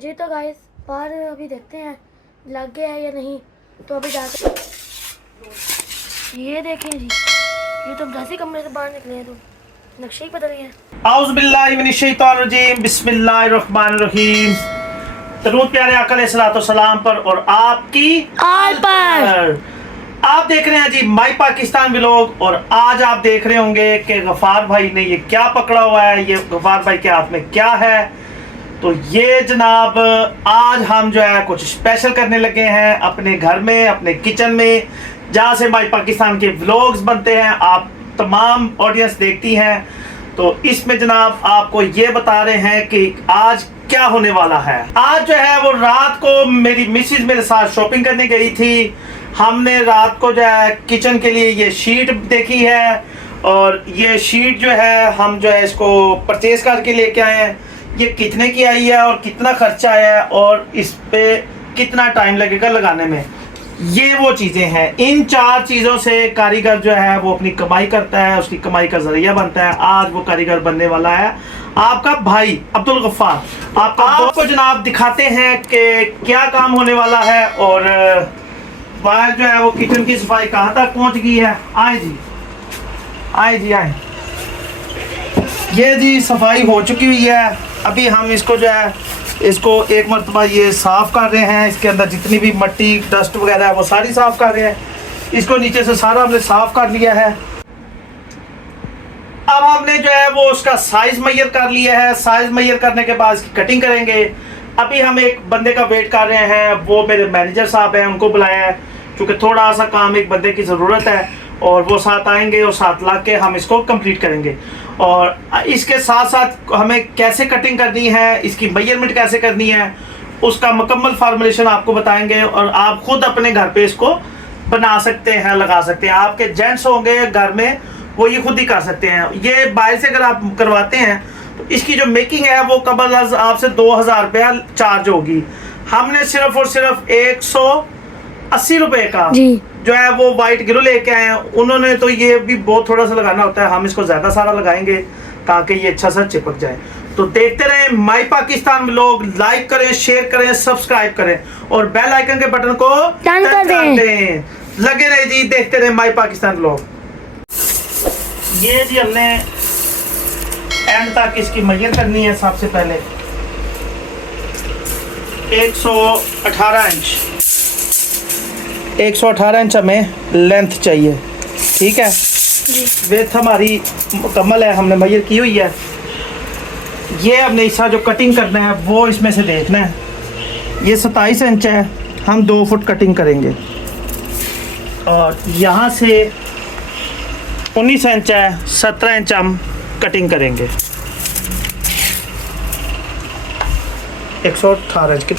जी तो गाइस बाहर अभी देखते हैं लग गया है या नहीं। तो अभी जाकर ये देखें जी, ये तो जैसे कमरे से बाहर निकले हैं तो नक्शे ही बदल गए। आउज़ बिल्लाहि मिनश शैतानिर रजीम, बिस्मिल्लाहिर रहमानिर रहीम। दरूद प्यारे आका अलैहिस्सलातु सलाम पर और आपकी आल पर। आप देख रहे हैं जी माई पाकिस्तान व्लॉग। और आज आप देख रहे होंगे कि गफार भाई ने ये क्या पकड़ा हुआ है। ये गफार भाई के हाथ में क्या है? तो ये जनाब आज हम जो है कुछ स्पेशल करने लगे हैं अपने घर में, अपने किचन में, जहाँ से माई पाकिस्तान के व्लॉग्स बनते हैं, आप तमाम ऑडियंस देखती हैं। तो इसमें जनाब आपको ये बता रहे हैं कि आज क्या होने वाला है। आज जो है वो रात को मेरी मिसेज मेरे साथ शॉपिंग करने गई थी। हमने रात को जो है किचन के लिए ये शीट देखी है और ये शीट जो है हम जो है इसको परचेज करके लेके आए हैं। ये कितने की आई है और कितना खर्चा आया है और इस पे कितना टाइम लगेगा लगाने में, ये वो चीज़ें हैं। इन चार चीज़ों से कारीगर जो है वो अपनी कमाई करता है, उसकी कमाई का जरिया बनता है। आज वो कारीगर बनने वाला है आपका भाई अब्दुल गफ्फार। आपको जनाब दिखाते हैं कि क्या काम होने वाला है और बाहर जो है वो किचन की सफाई कहाँ तक पहुँच गई है। आए जी, आए जी, आए। ये जी सफाई हो चुकी हुई है। अभी हम इसको जो है इसको एक मरतबा ये साफ़ कर रहे हैं। इसके अंदर जितनी भी मट्टी डस्ट वगैरह है वो सारी साफ़ कर रहे हैं। इसको नीचे से सारा हमने साफ़ कर लिया है। अब हमने जो है वो उसका साइज़ मैयर कर लिया है। साइज़ मैयर करने के बाद इसकी कटिंग करेंगे। अभी हम एक बंदे का वेट कर रहे हैं, वो मेरे मैनेजर साहब हैं, उनको बुलाया है क्योंकि थोड़ा सा काम एक बंदे की ज़रूरत है और वो साथ आएंगे और साथ ला के हम इसको कंप्लीट करेंगे। और इसके साथ साथ हमें कैसे कटिंग करनी है, इसकी मेजरमेंट कैसे करनी है, उसका मुकम्मल फार्मूलेशन आपको बताएंगे और आप खुद अपने घर पे इसको बना सकते हैं, लगा सकते हैं। आपके जेंट्स होंगे घर में वो ये खुद ही कर सकते हैं। ये बाहर से अगर आप करवाते हैं तो इसकी जो मेकिंग है वो कबल आपसे 2000 रुपया चार्ज होगी। हमने सिर्फ और सिर्फ 180 रुपये का जो है वो वाइट ग्लू लेके आए हैं। उन्होंने तो ये भी बहुत थोड़ा सा लगाना होता है, हम इसको ज़्यादा सारा लगाएंगे ताकि ये अच्छा सा चिपक जाए। तो देखते रहें माई पाकिस्तान व्लॉग, लाइक करें, शेयर करें, सब्सक्राइब करें और बेल आइकन के बटन को टच कर दें। लगे रहे जी, देखते रहें माई पाकिस्तान व्लॉग। ये जी हमने एंड तक इसकी मेजर करनी है। सबसे पहले 118 इंच 118 इंच हमें लेंथ चाहिए, ठीक है। विड्थ हमारी मुकम्मल है, हमने मेजर की हुई है। ये हमने इसका जो कटिंग करना है वो इसमें से देखना है। ये 27 इंच है, हम 2 फुट कटिंग करेंगे और यहाँ से 19 इंच है, 17 इंच हम कटिंग करेंगे। 118 इंच की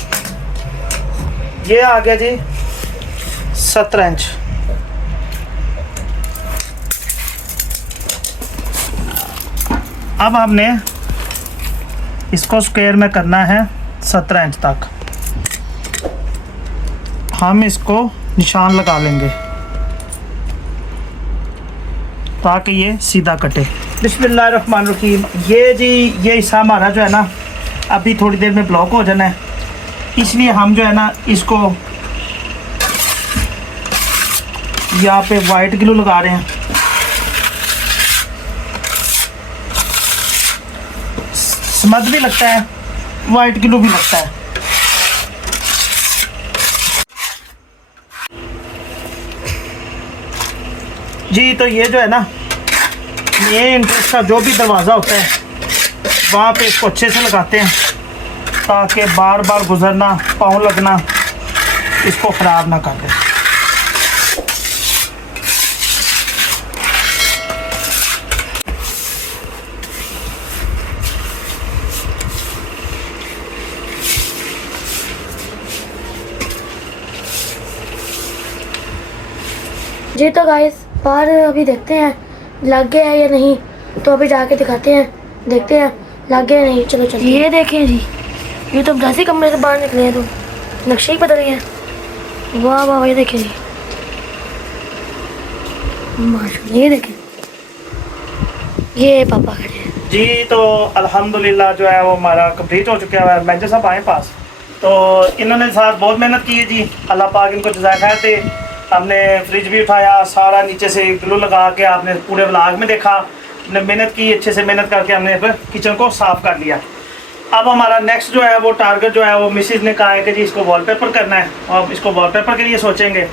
ये आ गया जी 17 इंच। अब हमने इसको स्क्वायर में करना है 17 इंच तक। हम इसको निशान लगा लेंगे ताकि ये सीधा कटे। बिस्मिल्लाहिर्रहमानिर्रहीम। ये जी ये हिस्सा हमारा जो है ना अभी थोड़ी देर में ब्लॉक हो जाना है, इसलिए हम जो है ना इसको यहाँ पे वाइट ग्लू लगा रहे हैं। स्मद भी लगता है, वाइट ग्लू भी लगता है। जी तो ये जो है ना मेन इंट्रेंस का जो भी दरवाज़ा होता है वहाँ पे इसको अच्छे से लगाते हैं ताकि बार बार गुजरना, पाँव लगना इसको ख़राब ना कर दे। जी तो गाइस बाहर अभी देखते हैं लग गया है या नहीं। तो अभी जाके दिखाते हैं, देखते हैं लग गया या नहीं। चलो चलो। ये देखें जी, ये तो जैसे कमरे से बाहर निकले हैं तो नक्शे ही बदल गए हैं। वाह वाह, ये देखें जी, माशाल्लाह। ये देखें, ये पापा खड़े हैं जी। तो अल्हम्दुलिल्लाह जो है वो हमारा कंप्लीट हो चुका है। मैनेजर साहब आए पास। तो इन्होंने साथ बहुत मेहनत की है जी, अल्लाह पाक इनको जज़ाए खैर दे। हमने फ्रिज भी उठाया, सारा नीचे से ग्लू लगा के, आपने पूरे व्लॉग में देखा, हमने मेहनत की, अच्छे से मेहनत करके हमने किचन को साफ़ कर लिया। अब हमारा नेक्स्ट जो है वो टारगेट जो है वो मिसिज ने कहा है कि जी इसको वॉलपेपर करना है, और इसको वॉलपेपर के लिए सोचेंगे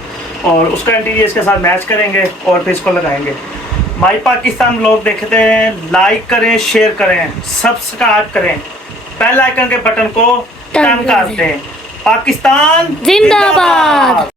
और उसका इंटीरियर इसके साथ मैच करेंगे और फिर इसको लगाएंगे। माई पाकिस्तान व्लॉग देखते हैं, लाइक करें, शेयर करें, सब्सक्राइब करें, बेल आइकन के बटन को टर्न कर दें। पाकिस्तान जिंदाबाद।